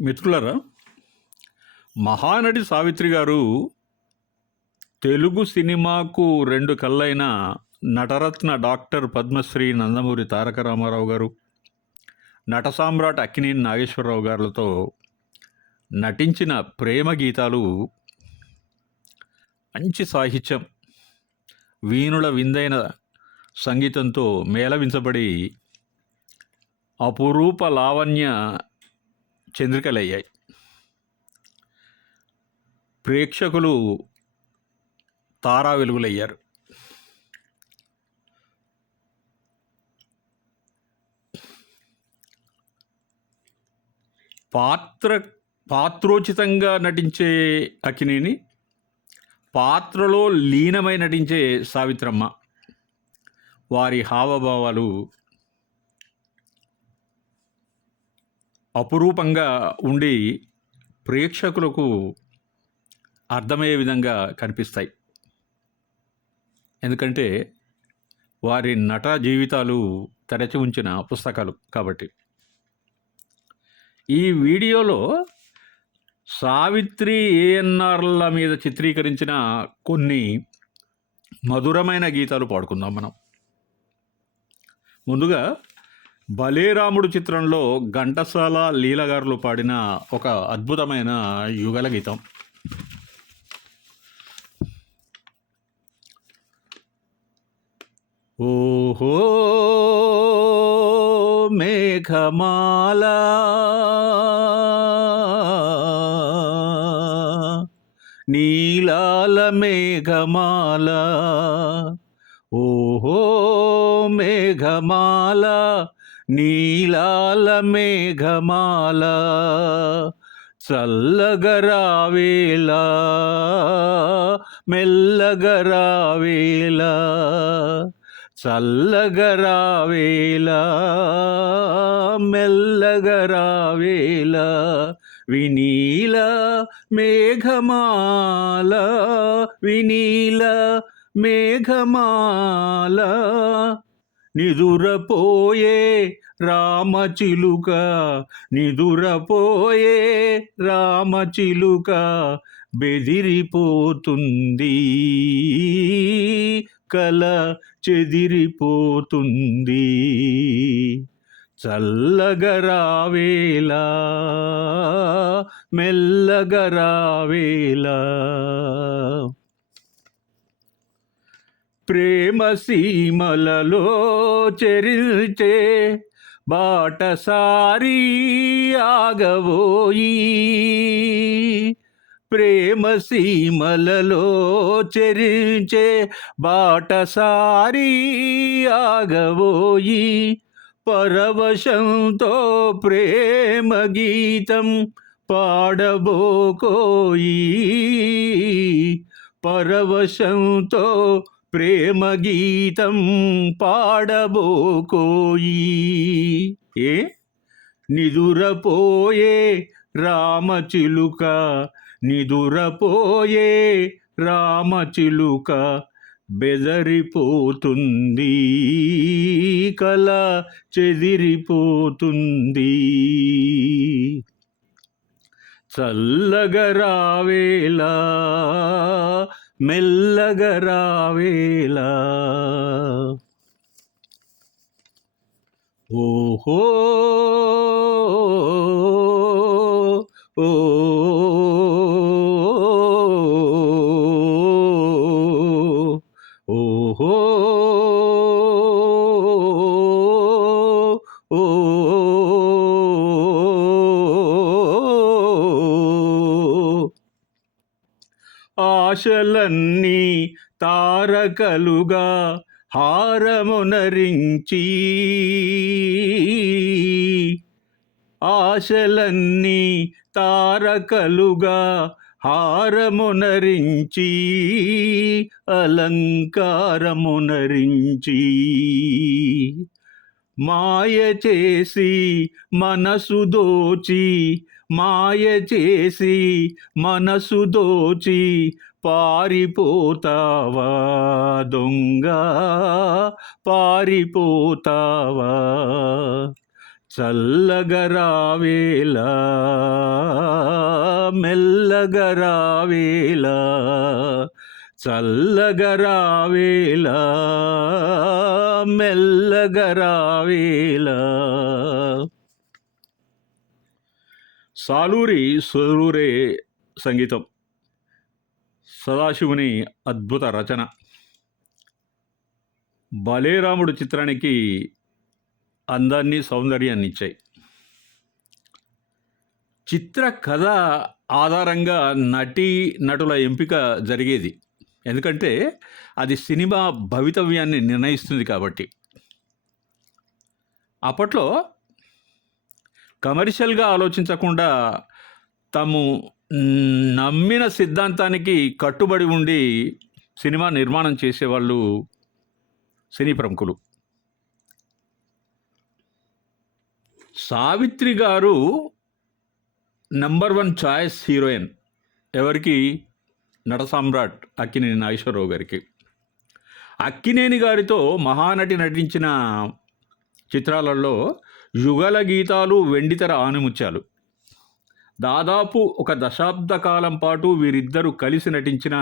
మిత్రులరా మహానటి సావిత్రి గారు తెలుగు సినిమాకు రెండు కళ్ళైన నటరత్న డాక్టర్ పద్మశ్రీ నందమూరి తారక రామారావు గారు నట సామ్రాట్ అక్కినేని నాగేశ్వరరావు గారులతో నటించిన ప్రేమ గీతాలు మంచి సాహిత్యం వీణుల విందైన సంగీతంతో మేళవించబడి అపురూప లావణ్య చంద్రికలయ్యాయి. ప్రేక్షకులు తారా వెలుగులయ్యారు పాత్ర పాత్రోచితంగా నటించే అకినేని పాత్రలో లీనమై నటించే సావిత్రమ్మ. వారి హావభావాలు అపురూపంగా ఉండి ప్రేక్షకులకు అర్థమయ్యే విధంగా కనిపిస్తాయి. ఎందుకంటే వారి నట జీవితాలు తెరచి ఉంచిన పుస్తకాలు కాబట్టి. ఈ వీడియోలో సావిత్రి ఏఎన్ఆర్ల మీద చిత్రీకరించిన కొన్ని మధురమైన గీతాలు పాడుకుందాం మనం. ముందుగా బలేరాముడు చిత్రంలో ఘంటసాల లీలగారులు పాడిన ఒక అద్భుతమైన యుగల గీతం. ఓహో మేఘమాల నీలాల మేఘమాల ఓహో మేఘమాల నీలాల మేఘమాల చల్లగరావేలా మెల్లగరావేలా చల్లగరావేలా మెల్లగరావేలా వినీల మేఘమాల వినీల మేఘమాల నిదురపోయే రామచిలుక నిదురపోయే రామచిలుక బెదిరిపోతుంది. కల చెదిరిపోతుంది. చల్లగరావేలా మెల్లగరావేలా ప్రేమ సీమలలో చెరిల్చే బాటసారి ఆగబోయి ప్రేమ సీమలలో చెరించే బాటసారి ఆగబోయి పరవశంతో ప్రేమ గీతం పాడబోకోయి పరవశంతో ప్రేమ గీతం పాడబోకోయి. ఏ? నిదురపోయే రామచిలుక నిదురపోయే రామచిలుక బెదరిపోతుంది కల చెదిరిపోతుంది. చల్లగరావేలా మెల్లగరావేలా ఓహో ఓ ఆశలన్నీ తారకలుగా హారమునరించి ఆశలన్నీ తారకలుగా హారమునరించి అలంకారమునరించి మాయ చేసి మనసు దోచి మాయ చేసి మనసు దోచి పారిపోతావా దొంగ? పారిపోతావా? చల్లగరావేలా చల్లగరావేలా చల్లగరావేలా మెల్లగరావేలా సాలూరి సరూరే సంగీతం. సదాశివుని అద్భుత రచన. బలేరాముడు చిత్రానికి అందాన్ని సౌందర్యాన్ని ఇచ్చాయి. చిత్ర కథ ఆధారంగా నటి నటుల ఎంపిక జరిగేది. ఎందుకంటే అది సినిమా భవితవ్యాన్ని నిర్ణయిస్తుంది కాబట్టి. అప్పట్లో కమర్షియల్గా ఆలోచించకుండా తాము నమ్మిన సిద్ధాంతానికి కట్టుబడి ఉండి సినిమా నిర్మాణం చేసేవాళ్ళు సినీ ప్రముఖులు. సావిత్రి గారు నంబర్ వన్ ఛాయిస్ హీరోయిన్ ఎవరికి? నట సామ్రాట్ అక్కినేని నాగేశ్వరరావు గారికి. అక్కినేని గారితో మహానటి నటించిన చిత్రాలలో యుగల గీతాలు వెండితెర ఆనుముత్యాలు దాదాపు ఒక దశాబ్ద కాలం పాటు వీరిద్దరూ కలిసి నటించిన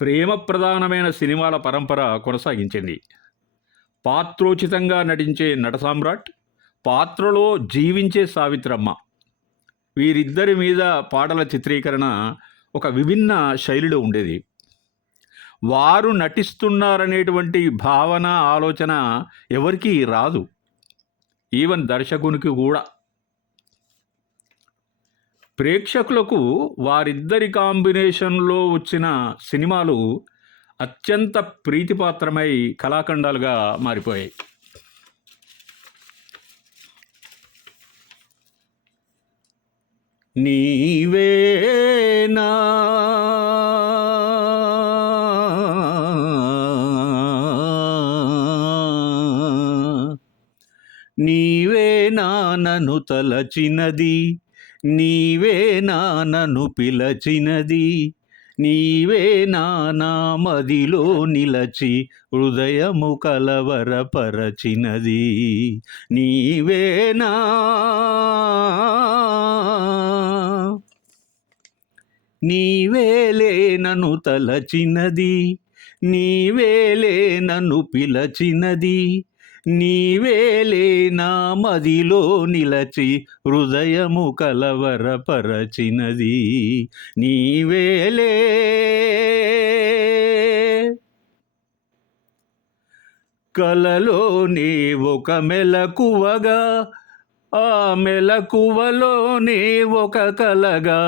ప్రేమ ప్రధానమైన సినిమాల పరంపర కొనసాగించింది. పాత్రోచితంగా నటించే నట సామ్రాట్ పాత్రలో జీవించే సావిత్రమ్మ. వీరిద్దరి మీద పాటల చిత్రీకరణ ఒక విభిన్న శైలిలో ఉండేది. వారు నటిస్తున్నారనేటువంటి భావన ఆలోచన ఎవరికీ రాదు. ఈవెన్ దర్శకునికి కూడా. ప్రేక్షకులకు వారిద్దరి కాంబినేషన్లో వచ్చిన సినిమాలు అత్యంత ప్రీతిపాత్రమై కళాఖండాలుగా మారిపోయాయి. నీవేనా నీవే నన్ను తలచినది నీవే నన్ను పిలచినది. నీవే నానా మదిలో నిలచి హృదయము కలవరపరచినది. నీవేనా నీవేలే నన్ను తలచినది. నీవేలే నన్ను పిలచినది. నీవేలే నా మదిలో నిలచి హృదయము కలవరపరచినది. నీవేలే కలలోనే ఒక మెలకువగా ఆ మెలకువలోనే ఒక కలగా.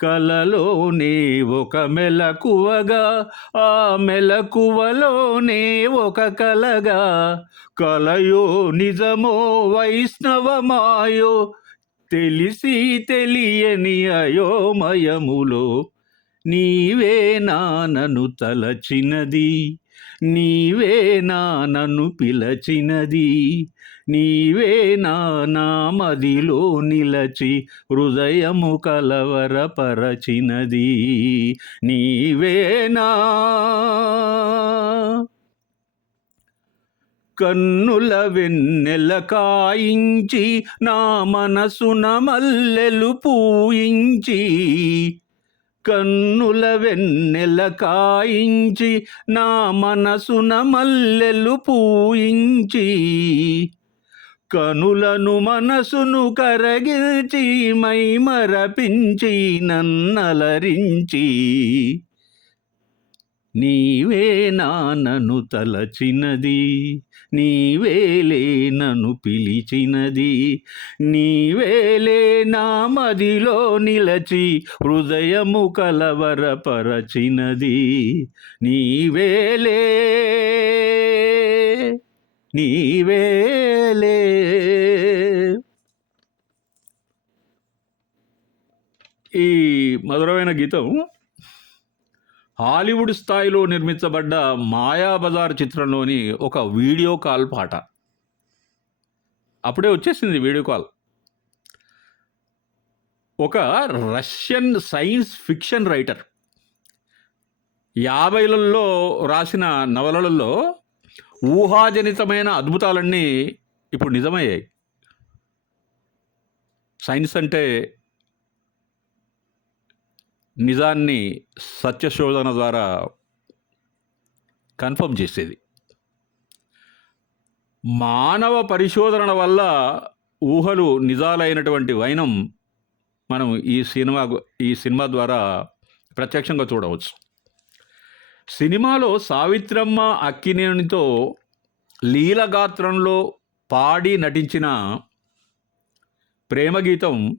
కలలోనే ఒక మెలకువగా ఆ మెలకువలోనే ఒక కలగా. కలయో నిజమో వైష్ణవమాయో తెలిసి తెలియని అయోమయములో నీవే నానను తలచినది. నీవే నానను పిలచినది. నీవే నా మదిలో నిలచి హృదయము కలవరపరచినది. నీవేనా కన్నుల వెన్నెల కాయించి నా మనసున మల్లెలు పూయించి కన్నుల వెన్నెల కాయించి నా మనసున మల్లెలు పూయించి కనులను మనసును కరగించి మై మరపించి నన్నలరించి. నీవే నానను తలచినది నీవేలే నన్ను పిలిచినది నీవేలే నా మదిలో నిలచి హృదయము కలవరపరచినది నీవేలే నీవేలే ఈ మధురమైన గీతం హాలీవుడ్ స్థాయిలో నిర్మించబడ్డ మాయాబజార్ చిత్రంలోని ఒక వీడియో కాల్ పాట. అప్పుడే వచ్చేసింది వీడియో కాల్. ఒక రష్యన్ సైన్స్ ఫిక్షన్ రైటర్. యాభైలలో రాసిన నవలలలో ఊహాజనితమైన అద్భుతాలన్నీ ఇప్పుడు నిజమయ్యాయి. సైన్స్ అంటే నిజాన్ని సత్యశోధన ద్వారా కన్ఫర్మ్ చేసేది. మానవ పరిశోధన వల్ల ఊహలు నిజాలైనటువంటి వైనం మనం ఈ సినిమా ఈ సినిమా ద్వారా ప్రత్యక్షంగా చూడవచ్చు. సినిమాలో సావిత్రమ్మ అక్కినేనితో లీలగాత్రంలో పాడి నటించిన ప్రేమ గీతం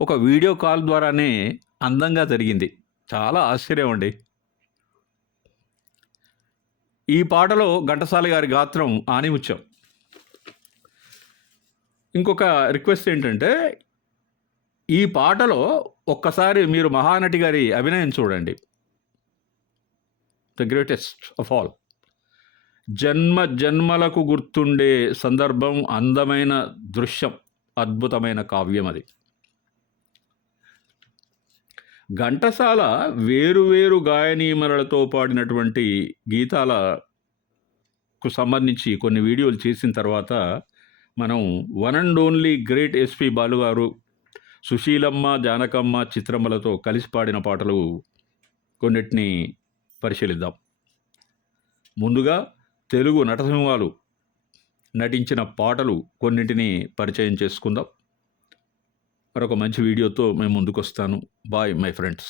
ఒక వీడియో కాల్ ద్వారానే అందంగా జరిగింది. చాలా ఆశ్చర్యం అండి. ఈ పాటలో ఘంటసాల గారి గాత్రం ఆనిముత్యం. ఇంకొక రిక్వెస్ట్ ఏంటంటే ఈ పాటలో ఒక్కసారి మీరు మహానటి గారి అభినయం చూడండి. ద గ్రేటెస్ట్ ఆఫ్ ఆల్ జన్మ జన్మలకు గుర్తుండే సందర్భం అందమైన దృశ్యం అద్భుతమైన కావ్యం అది. ఘంటసాల వేరువేరు గాయనీమలతో పాడినటువంటి గీతాలకు సంబంధించి కొన్ని వీడియోలు చేసిన తర్వాత మనం one and only great SP బాలుగారు సుశీలమ్మ జానకమ్మ చిత్రమ్మలతో కలిసి పాడిన పాటలు కొన్నిటిని పరిశీలిద్దాం. ముందుగా తెలుగు నటసింహాలు నటించిన పాటలు కొన్నింటిని పరిచయం చేసుకుందాం. మరొక మంచి వీడియోతో మేము ముందుకు వస్తాను బాయ్ మై ఫ్రెండ్స్